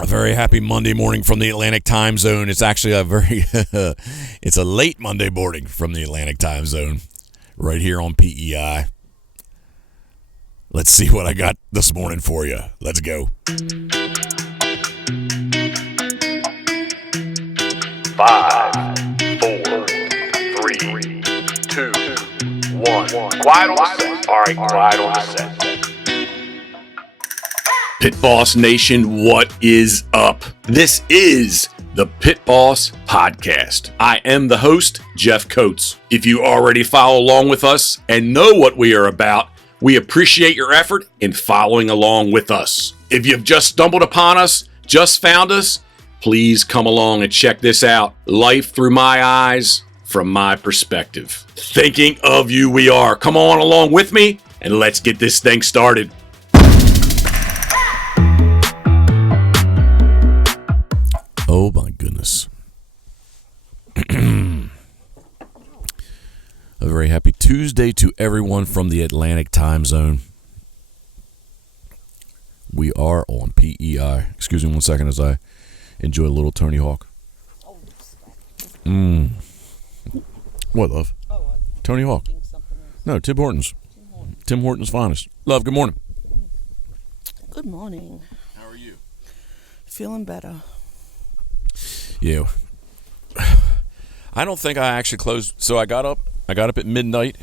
A very happy Monday morning from the Atlantic time zone. It's actually it's a late Monday morning from the Atlantic time zone right here on PEI. Let's see what I got this morning for you. Let's go. 5, 4, 3, 2, 1. Quiet on the set. All right, quiet on the set. Pitboss Nation, what is up? This is the Pitboss Podcast. I am the host, Jeff Coates. If you already follow along with us and know what we are about, we appreciate your effort in following along with us. If you've just stumbled upon us, just found us, please come along and check this out. Life through my eyes, from my perspective. Thinking of you we are. Come on along with me and let's get this thing started. Oh my goodness. A very happy Tuesday to everyone from the Atlantic time zone. We are on PEI. Excuse me one second as I enjoy a little Tony Hawk. What, love? Tony Hawk. No, Tim Hortons. Tim Hortons finest. Love, good morning. Good morning. How are you? Feeling better. Yeah. I don't think I actually closed. So I got up at midnight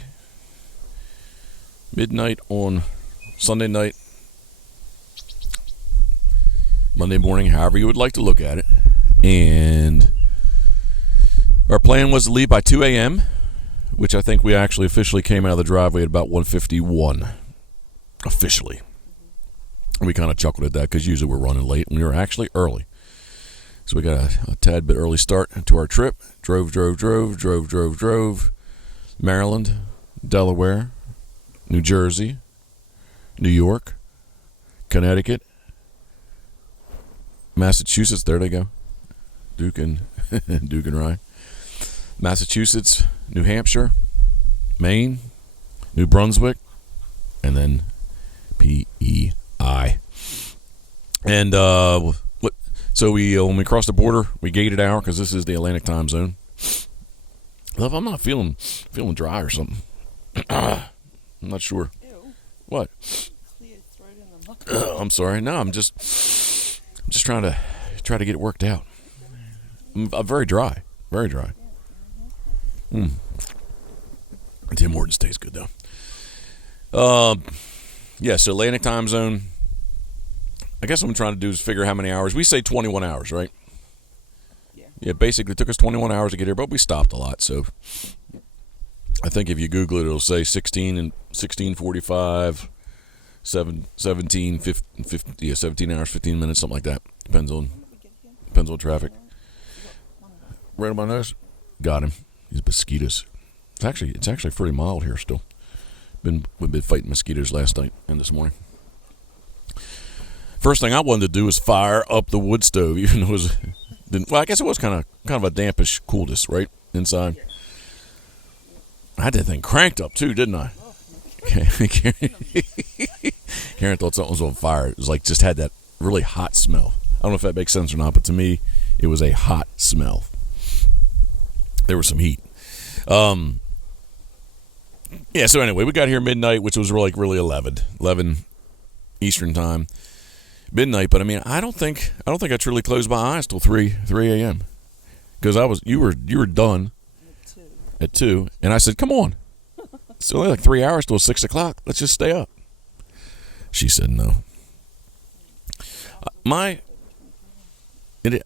on Sunday night, Monday morning, however you would like to look at it. And our plan was to leave by 2 a.m., which I think we actually officially came out of the driveway at about 1:51. Officially. We kind of chuckled at that because usually we're running late, and we were actually early. So we got a tad bit early start to our trip. Drove. Maryland, Delaware, New Jersey, New York, Connecticut, Massachusetts. There they go. Duke and Rye. Massachusetts, New Hampshire, Maine, New Brunswick, and then PEI. And so when we crossed the border, we gated out because this is the Atlantic time zone. Love, I'm not feeling dry or something. I'm not sure. Ew. What? I'm sorry. No, I'm just trying to get it worked out. I'm very dry. Very dry. Tim Hortons tastes good though. Yeah, so Atlantic time zone. I guess what I'm trying to do is figure how many hours. We say 21 hours, right? Yeah, basically it took us 21 hours to get here, but we stopped a lot. So I think if you Google it, it'll say 16:45, 17 hours, 15 minutes, something like that. Depends on traffic. Right on my nose. Got him. These mosquitoes. It's actually pretty mild here still. We've been fighting mosquitoes last night and this morning. First thing I wanted to do was fire up the wood stove, even though it was, I guess it was kind of a dampish coolness, right, inside. I had that thing cranked up too, didn't I? Karen thought something was on fire. It was like just had that really hot smell. I don't know if that makes sense or not, but to me, it was a hot smell. There was some heat. Yeah. So anyway, we got here midnight, which was really 11 Eastern time. Midnight, but I mean, I don't think I truly closed my eyes till 3 a.m. because you were done at 2, and I said, "Come on, it's only like 3 hours till 6 o'clock. Let's just stay up." She said, "No." I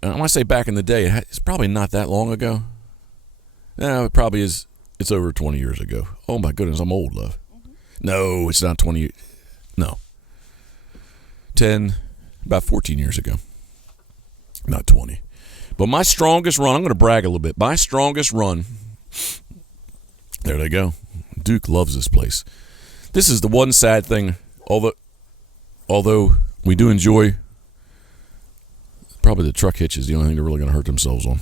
want to say back in the day, it's probably not that long ago. No, it probably is. It's over 20 years ago. Oh my goodness, I'm old, love. No, it's not 20. No, 10. About 14 years ago. Not 20. But my strongest run, I'm going to brag a little bit. My strongest run, there they go. Duke loves this place. This is the one sad thing, although we do enjoy, probably the truck hitch is the only thing they're really going to hurt themselves on.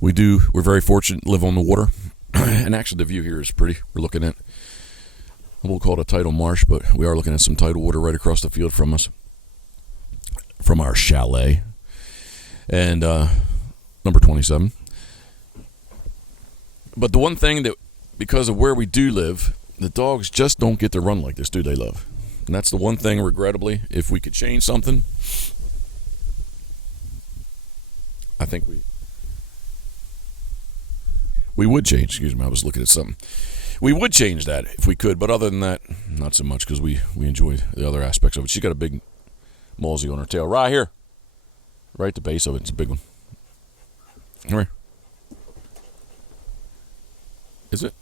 We're very fortunate to live on the water. And actually the view here is pretty. We're looking at, I won't call it a tidal marsh, but we are looking at some tidal water right across the field from us. from our chalet. And number 27. But the one thing that, because of where we do live, the dogs just don't get to run like this, do they, love? And that's the one thing, regrettably, if we could change something, I think we would change. Excuse me, I was looking at something. We would change that if we could, but other than that, not so much, because we enjoy the other aspects of it. She's got a big mosey on her tail. Right here. Right at the base of it. It's a big one. Come here. Is it?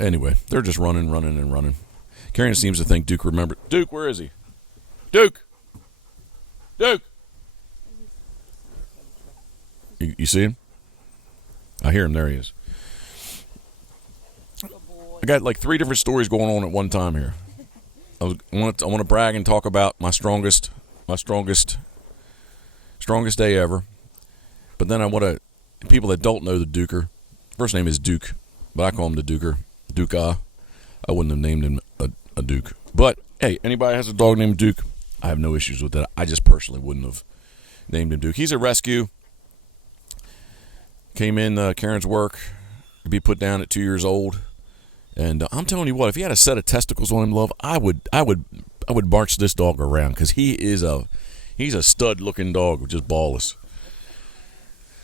Anyway, they're just running. Karen seems to think Duke remembered. Duke, where is he? Duke! You see him? I hear him. There he is. I got like 3 different stories going on at one time here. I want to brag and talk about my strongest day ever. But then I want to, people that don't know the Duker, first name is Duke, but I call him the Duker. Duke-ah. I wouldn't have named him a Duke. But, hey, anybody has a dog named Duke, I have no issues with that. I just personally wouldn't have named him Duke. He's a rescue. Came in Karen's work to be put down at 2 years old. And I'm telling you what, if he had a set of testicles on him, love, I would march this dog around, because he's a stud-looking dog, just ballless.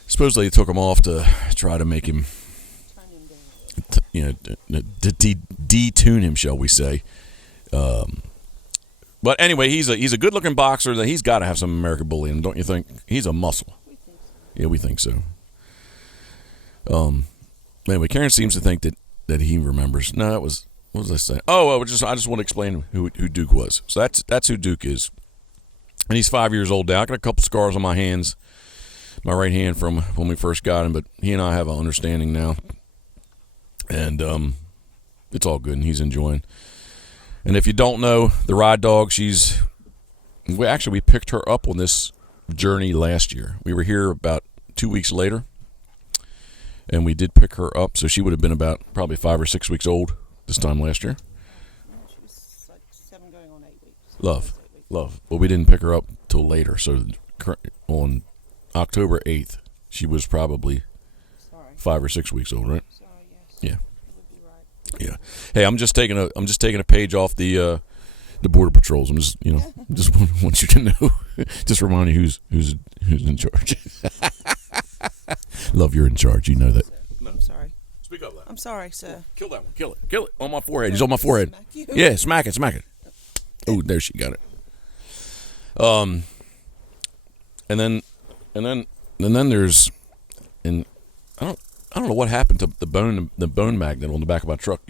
Supposedly they took him off to try to make him, detune him, shall we say. But anyway, he's a good-looking boxer. That he's got to have some American Bully in him, don't you think? He's a muscle. Yeah, we think so. Anyway, Karen seems to think that he remembers. No, that was, what was I saying? Oh, I just want to explain who Duke was. So that's who Duke is. And he's 5 years old now. I got a couple scars on my hands, my right hand from when we first got him, but he and I have an understanding now. And it's all good, and he's enjoying. And if you don't know, the ride dog, we picked her up on this journey last year. We were here about 2 weeks later, and we did pick her up, so she would have been about probably 5 or 6 weeks old this time last year. She was like 7 going on 8 weeks. Love. Well, we didn't pick her up till later, so on October 8th, she was probably 5 or 6 weeks old, right? Sorry, yes. Yeah. You would be right. Yeah. Hey, I'm just taking a page off the border patrols. Just want you to know, just remind you who's in charge. Love, you're in charge. You know that. No. I'm sorry. Speak up loud. I'm sorry, sir. Kill that one. Kill it on my forehead. He's on my forehead. Smack you. Yeah, smack it. Oh, there she got it. And then there's, and I don't know what happened to the bone magnet on the back of my truck.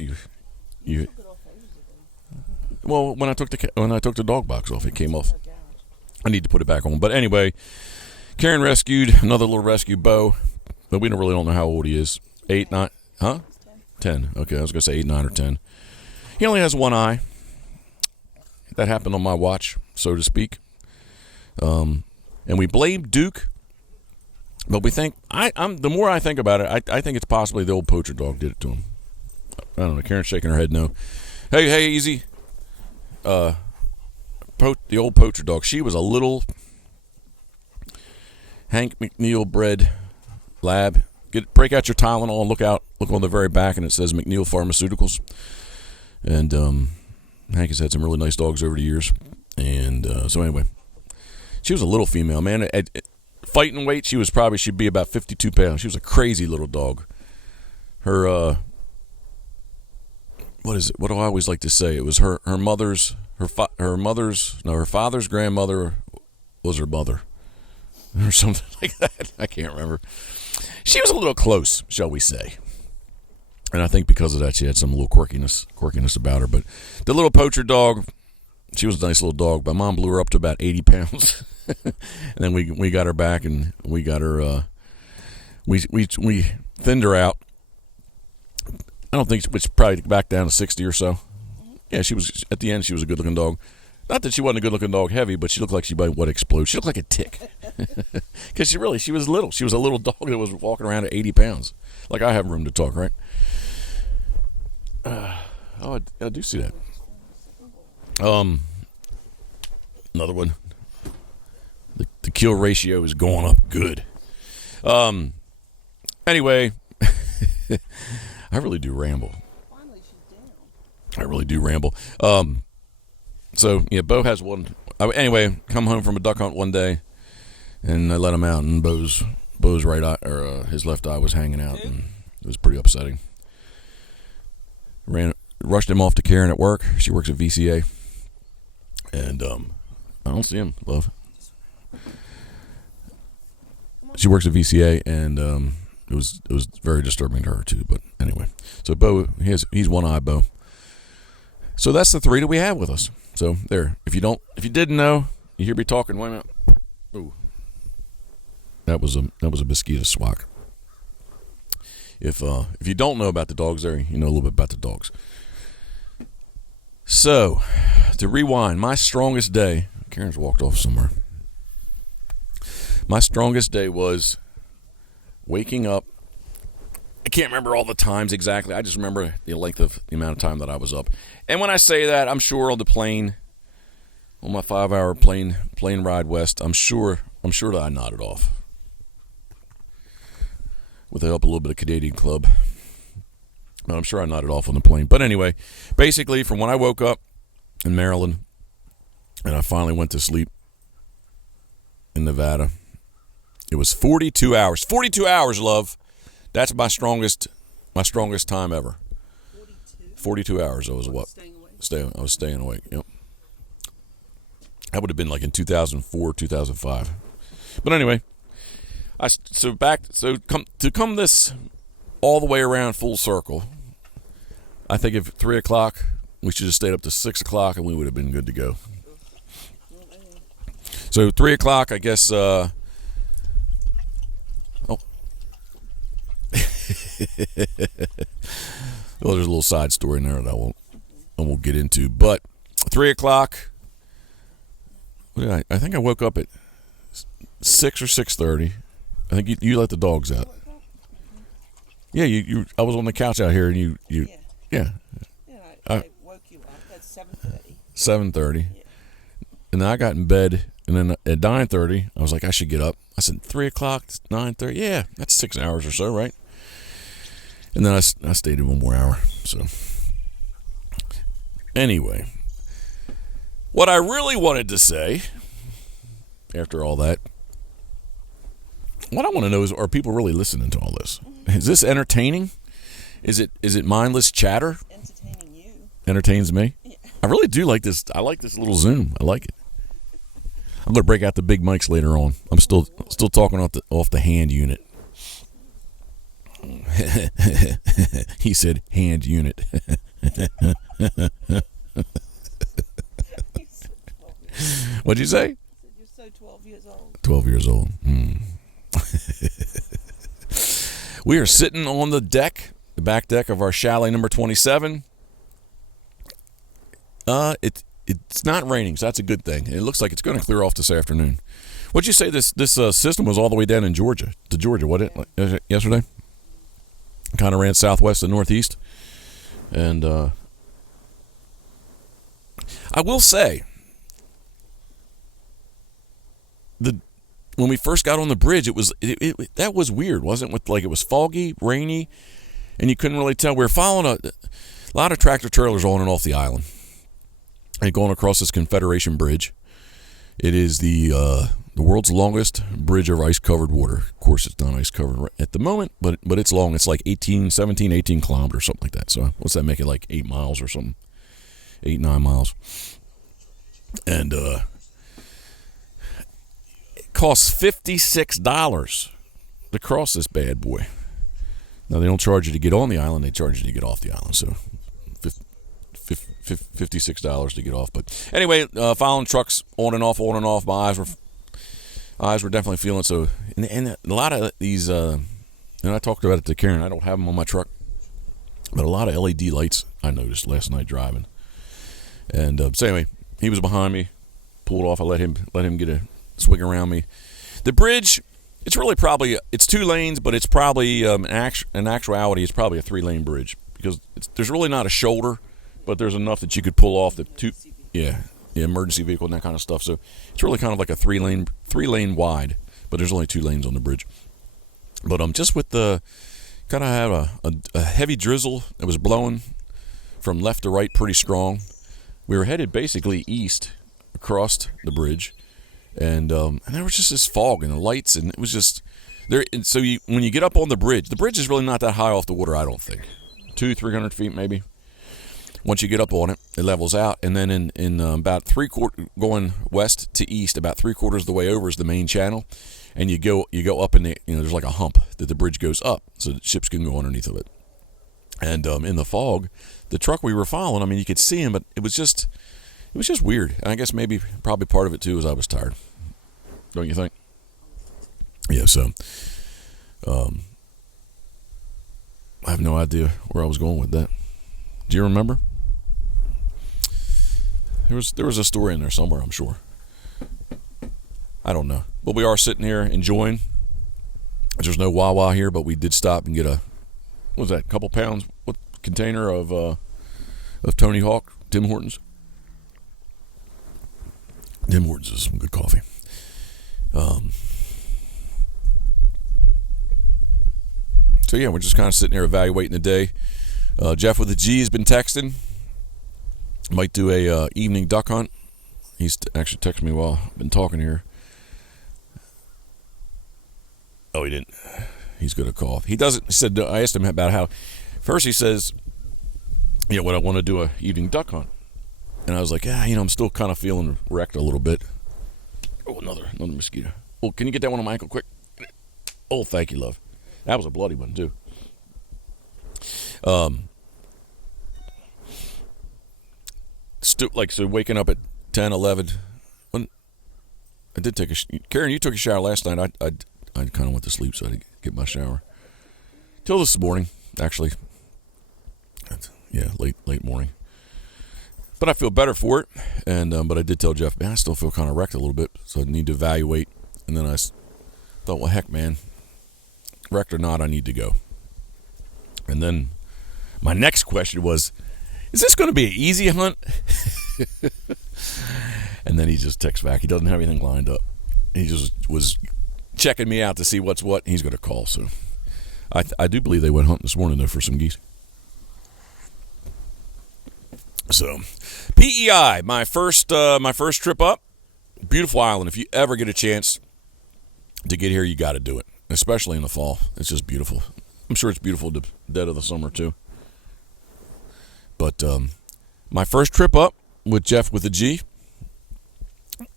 Well, when I took the dog box off, it came off. I need to put it back on. But anyway, Karen rescued another little rescue, Bo, but we don't know how old he is. 8, 9, huh? 10. Okay, I was gonna say 8, 9, or 10. He only has one eye. That happened on my watch, so to speak. And we blame Duke, but we think the more I think about it, I think it's possibly the old poacher dog did it to him. I don't know. Karen's shaking her head no. Hey, easy. The old poacher dog. She was a little Hank McNeil bred lab. Break out your Tylenol and look on the very back, and it says McNeil Pharmaceuticals. And Hank has had some really nice dogs over the years. And so anyway, she was a little female, man. At fighting weight, she'd be about 52 pounds. She was a crazy little dog. Her what is it? What do I always like to say? It was her father's grandmother was her mother, or something like that. I can't remember. She was a little close, shall we say? And I think because of that, she had some little quirkiness about her. But the little poacher dog, she was a nice little dog. My mom blew her up to about 80 pounds, and then we got her back, and we got her. We thinned her out. I don't think it's probably back down to 60 or so. Yeah, she was at the end. She was a good-looking dog. Not that she wasn't a good-looking dog, heavy, but she looked like she might explode. She looked like a tick, because she was little. She was a little dog that was walking around at 80 pounds. Like I have room to talk, right? I do see that. Another one. The kill ratio is going up good. Anyway, I really do ramble. Finally, she's down. I really do ramble. So yeah, Bo has one. Anyway, come home from a duck hunt one day, and I let him out, and Bo's right eye, or his left eye was hanging out, and it was pretty upsetting. Rushed him off to Karen at work. She works at VCA, and I don't see him, love. She works at VCA, and it was very disturbing to her too. But anyway, so Bo, he's one eye Bo. So that's the 3 that we have with us. So there. If you didn't know, you hear me talking. Wait a minute. Ooh, that was a mosquito swat. If you don't know about the dogs, there you know a little bit about the dogs. So to rewind, my strongest day. Karen's walked off somewhere. My strongest day was waking up. I can't remember all the times exactly. I just remember the amount of time that I was up. And when I say that, I'm sure on the plane, on my 5-hour plane ride west, I'm sure that I nodded off with the help of a little bit of Canadian Club. But I'm sure I nodded off on the plane. But anyway, basically from when I woke up in Maryland and I finally went to sleep in Nevada, it was 42 hours. 42 hours, love. That's my strongest time ever. 42 hours. I was what? I was staying awake. Yep. That would have been like in 2004, 2005. But anyway, come this all the way around full circle. I think if 3 o'clock, we should have stayed up to 6 o'clock and we would have been good to go. So 3 o'clock, I guess. Well, there's a little side story in there that I won't get into. But 3 o'clock, I think I woke up at 6 or 6:30. I think you let the dogs out. Yeah, you. I was on the couch out here, and you. Yeah. I woke you up at 7:30. 7:30. Yeah. And then I got in bed, and then at 9:30, I was like, I should get up. I said 3 o'clock, 9:30. Yeah, that's 6 hours or so, right? And then I stayed in 1 more hour. So anyway, what I really wanted to say after all that, what I want to know is, are people really listening to all this? Is this entertaining? Is it mindless chatter? Entertaining you. Entertains me? Yeah. I really do like this. I like this little Zoom. I like it. I'm going to break out the big mics later on. I'm still talking off the hand unit. He said hand unit. What'd you say? You're so 12 years old. 12 years old. We are sitting on the deck, the back deck of our chalet number 27. It's not raining, so that's a good thing. It looks like it's going to clear off this afternoon. What'd you say this system was all the way down in Georgia? To Georgia, what it yesterday? Kind of ran southwest and northeast. And I will say, when we first got on the bridge, that was weird, wasn't it? It was foggy, rainy, and you couldn't really tell. We were following a lot of tractor trailers on and off the island, and going across this Confederation Bridge. It is the world's longest bridge over ice-covered water. Of course, it's not ice-covered at the moment, but it's long. It's like 18 kilometers, something like that. So what's that make it, like 8 miles or something? 8-9 miles. And it costs $56 to cross this bad boy. Now, they don't charge you to get on the island. They charge you to get off the island. So $56 to get off. But anyway, following trucks on and off. My eyes were definitely feeling so. And a lot of these, and I talked about it to Karen. I don't have them on my truck, but a lot of LED lights I noticed last night driving. And so anyway, he was behind me, pulled off. I let him get a swing around me. The bridge, it's really probably, it's 2 lanes, but it's probably in actuality it's probably a 3-lane bridge, because there's really not a shoulder, but there's enough that you could pull off the two. Yeah, emergency vehicle and that kind of stuff. So it's really kind of like a three lane wide, but there's only 2 lanes on the bridge. But just with the kind of had a heavy drizzle that was blowing from left to right pretty strong. We were headed basically east across the bridge, and there was just this fog and the lights, and it was just there. And so when you get up on the bridge is really not that high off the water, I don't think, 200-300 feet maybe. Once you get up on it, it levels out, and then in about going west to east, about 3/4 of the way over is the main channel, and you go up in the there's like a hump that the bridge goes up, so that ships can go underneath of it. And in the fog, the truck we were following, I mean, you could see him, but it was just weird. And I guess probably part of it too is I was tired. Don't you think? Yeah. So, I have no idea where I was going with that. Do you remember? There was a story in there somewhere, I'm sure. I don't know. But we are sitting here enjoying. There's no Wawa here, but we did stop and get what was that, couple pounds, what container of Tony Hawk, Tim Hortons. Tim Hortons is some good coffee. So yeah, we're just kind of sitting there evaluating the day. Jeff with the G has been texting. Might do a evening duck hunt. He's actually texted me while I've been talking here. Oh, he didn't. He's going to call. He doesn't. He said, I asked him about how. First, he says, what I want to do a evening duck hunt, and I was like, I'm still kind of feeling wrecked a little bit. Oh, another mosquito. Oh, can you get that one on my ankle quick? Oh, thank you, love. That was a bloody one too. So waking up at 10, 11. When I did take Karen, you took a shower last night. I kind of went to sleep, so I didn't get my shower till this morning. Actually, late morning. But I feel better for it. And but I did tell Jeff, man, I still feel kind of wrecked a little bit, so I need to evaluate. And then I thought, well, heck, man, wrecked or not, I need to go. And then my next question was, is this going to be an easy hunt? And then he just texts back. He doesn't have anything lined up. He just was checking me out to see what's what. He's going to call. So I do believe they went hunting this morning, though, for some geese. So PEI, my first trip up. Beautiful island. If you ever get a chance to get here, you got to do it, especially in the fall. It's just beautiful. I'm sure it's beautiful the dead of the summer, too. But my first trip up with Jeff with a G,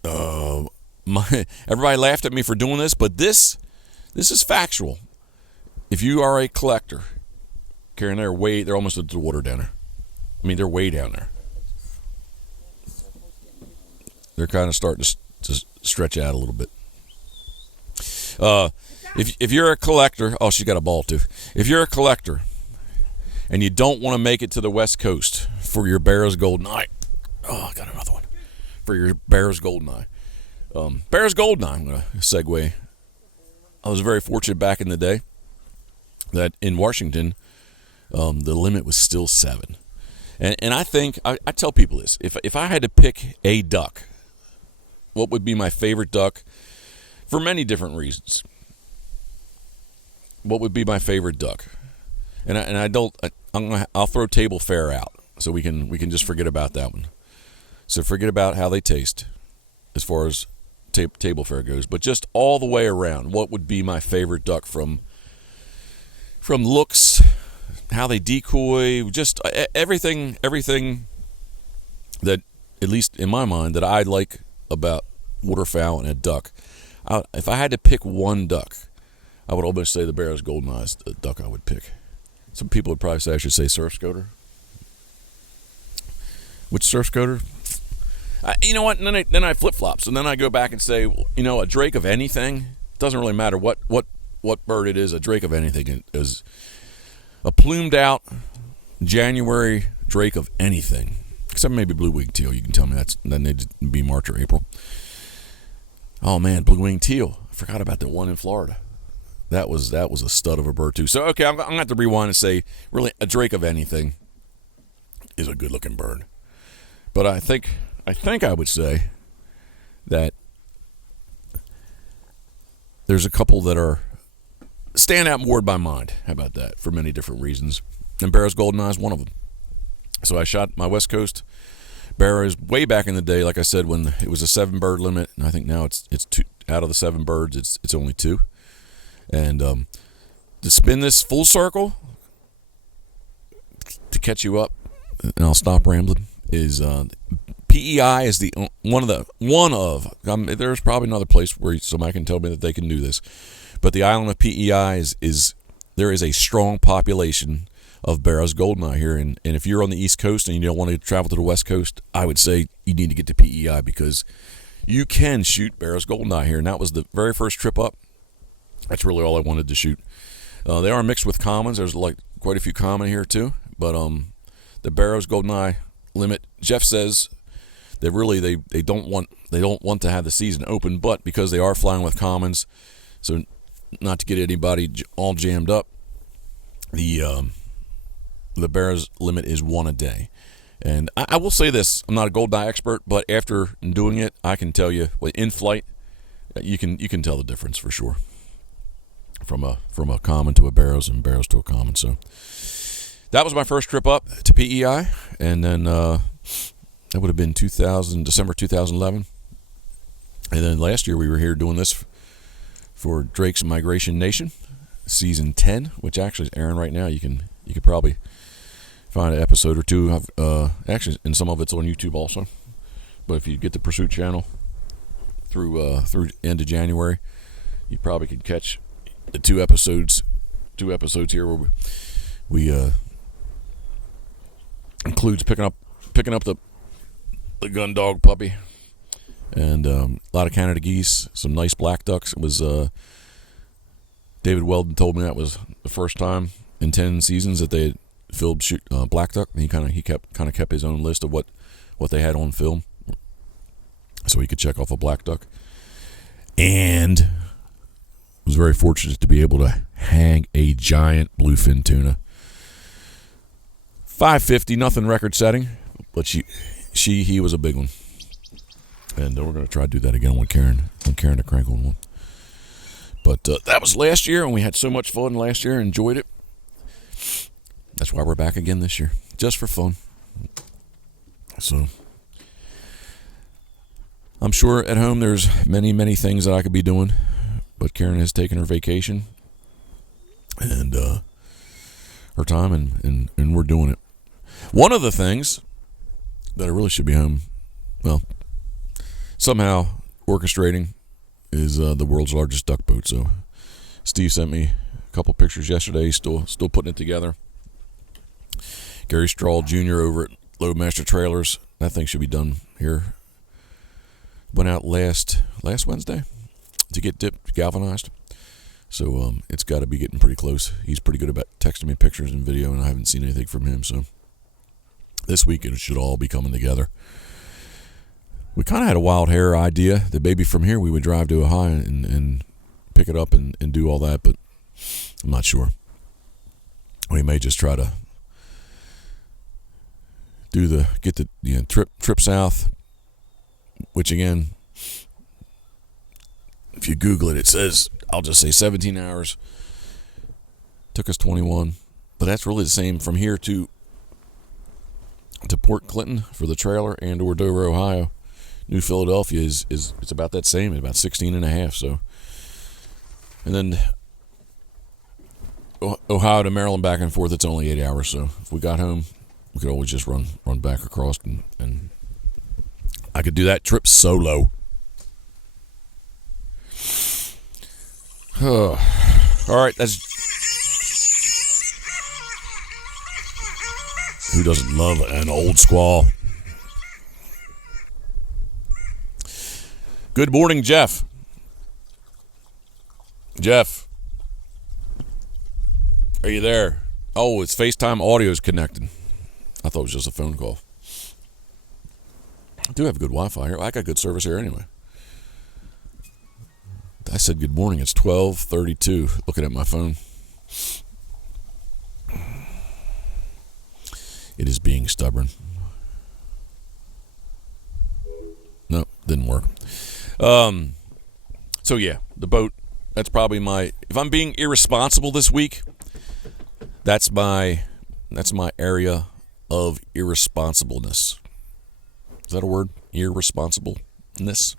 everybody laughed at me for doing this, but this is factual. If you are a collector, Karen, they're almost at the water down there. I mean, they're way down there. They're kind of starting to stretch out a little bit. If you're a collector, oh, she's got a ball too. If you're a collector and you don't want to make it to the West Coast for your Barrows Goldeneye, oh, I got another one. For your Barrows Goldeneye. Barrows Goldeneye, I'm going to segue. I was very fortunate back in the day that in Washington, the limit was still 7. And I think, I tell people this, if I had to pick a duck, what would be my favorite duck for many different reasons? What would be my favorite duck? And I'll throw table fare out so we can just forget about that one. So forget about how they taste as far as table fare goes, but just all the way around, what would be my favorite duck from looks, how they decoy, just everything that, at least in my mind, that I like about waterfowl and a duck. If I had to pick one duck, I would almost say the Barrows Goldeneye is the duck I would pick. Some people would probably say I should say surf scoter. Which surf scoter? You know what? And then I flip flops, and then I go back and say, a drake of anything. Doesn't really matter what bird it is. A drake of anything is a plumed out January drake of anything, except maybe blue-winged teal. You can tell me that needs to be March or April. Oh man, blue-winged teal. I forgot about the one in Florida. That was a stud of a bird too. So okay, I'm gonna have to rewind and say, really, a drake of anything is a good-looking bird. But I think I think I would say that there's a couple that are stand out more in my mind. How about that? For many different reasons. And Barrow's Goldeneye is one of them. So I shot my West Coast Barrows way back in the day, like I said, when it was a 7-bird limit, and I think now it's 2 out of the 7 birds. It's only 2. And to spin this full circle to catch you up, and I'll stop rambling, is PEI is the one of there's probably another place where somebody can tell me that they can do this, but the island of PEI is there is a strong population of Barrow's Goldeneye here, and if you're on the East Coast and you don't want to travel to the West Coast, I would say you need to get to PEI because you can shoot Barrow's Goldeneye here, and that was the very first trip up. That's really all I wanted to shoot. They are mixed with commons. There's like quite a few common here too, but the Barrow's Goldeneye limit, Jeff says they don't want to have the season open, but because they are flying with commons, so not to get anybody all jammed up, the Barrow's limit is 1 a day. And I will say this, I'm not a Goldeneye expert, but after doing it, I can tell you, in flight, you can tell the difference for sure. From a common to a Barrow's and Barrow's to a common. So that was my first trip up to PEI, and then that would have been December 2011. And then last year we were here doing this for Drake's Migration Nation, season 10, which actually is airing right now. You could probably find an episode or two of actually, and some of it's on YouTube also. But if you get the Pursuit channel through end of January, you probably could catch the two episodes here where we includes picking up the gun dog puppy, and a lot of Canada geese, some nice black ducks. It was David Weldon told me that was the first time in 10 seasons that they had filmed black duck, and he kept his own list of what they had on film, so he could check off a black duck, and was very fortunate to be able to hang a giant bluefin tuna. 550, nothing record setting, but he was a big one. And we're going to try to do that again when Karen to crank on one. But that was last year, and we had so much fun last year, enjoyed it. That's why we're back again this year, just for fun. So I'm sure at home there's many, many things that I could be doing, but Karen has taken her vacation and her time, and we're doing it. One of the things that I really should be home, well, somehow orchestrating, is the world's largest duck boat. So Steve sent me a couple pictures yesterday. He's still putting it together. Gary Strahl Jr. over at Loadmaster Trailers. That thing should be done here. Went out last Wednesday to get dipped, galvanized. So it's got to be getting pretty close. He's pretty good about texting me pictures and video, and I haven't seen anything from him. So this week it should all be coming together. We kind of had a wild hair idea that maybe from here we would drive to Ohio and pick it up and do all that, but I'm not sure. We may just try to get the trip south, which again, if you Google it, it says, I'll just say 17 hours. Took us 21, but that's really the same from here to Port Clinton for the trailer, and or Dover, Ohio. New Philadelphia is it's about that same, about 16 and a half. So, and then Ohio to Maryland back and forth, it's only 8 hours. So if we got home, we could always just run back across, and I could do that trip solo. All right, that's. Who doesn't love an old squaw? Good morning, Jeff. Jeff, are you there? Oh, it's FaceTime audio is connected. I thought it was just a phone call. I do have good Wi-Fi here. I got good service here anyway. I said good morning. It's 12:32. Looking at my phone. It is being stubborn. Didn't work. So yeah, the boat. That's probably my. If I'm being irresponsible this week, that's my area of irresponsibleness. Is that a word? Irresponsibleness.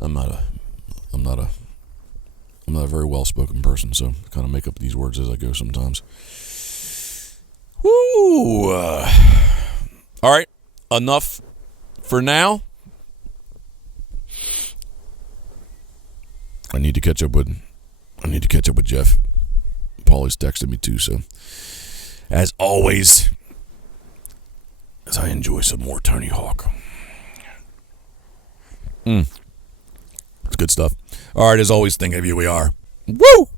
I'm not a very well-spoken person, so I kind of make up these words as I go sometimes. Woo! All right, enough for now. I need to catch up with Jeff. Paulie's texted me too, so as always, as I enjoy some more Tony Hawk. It's good stuff. All right, as always, think of you we are. Woo!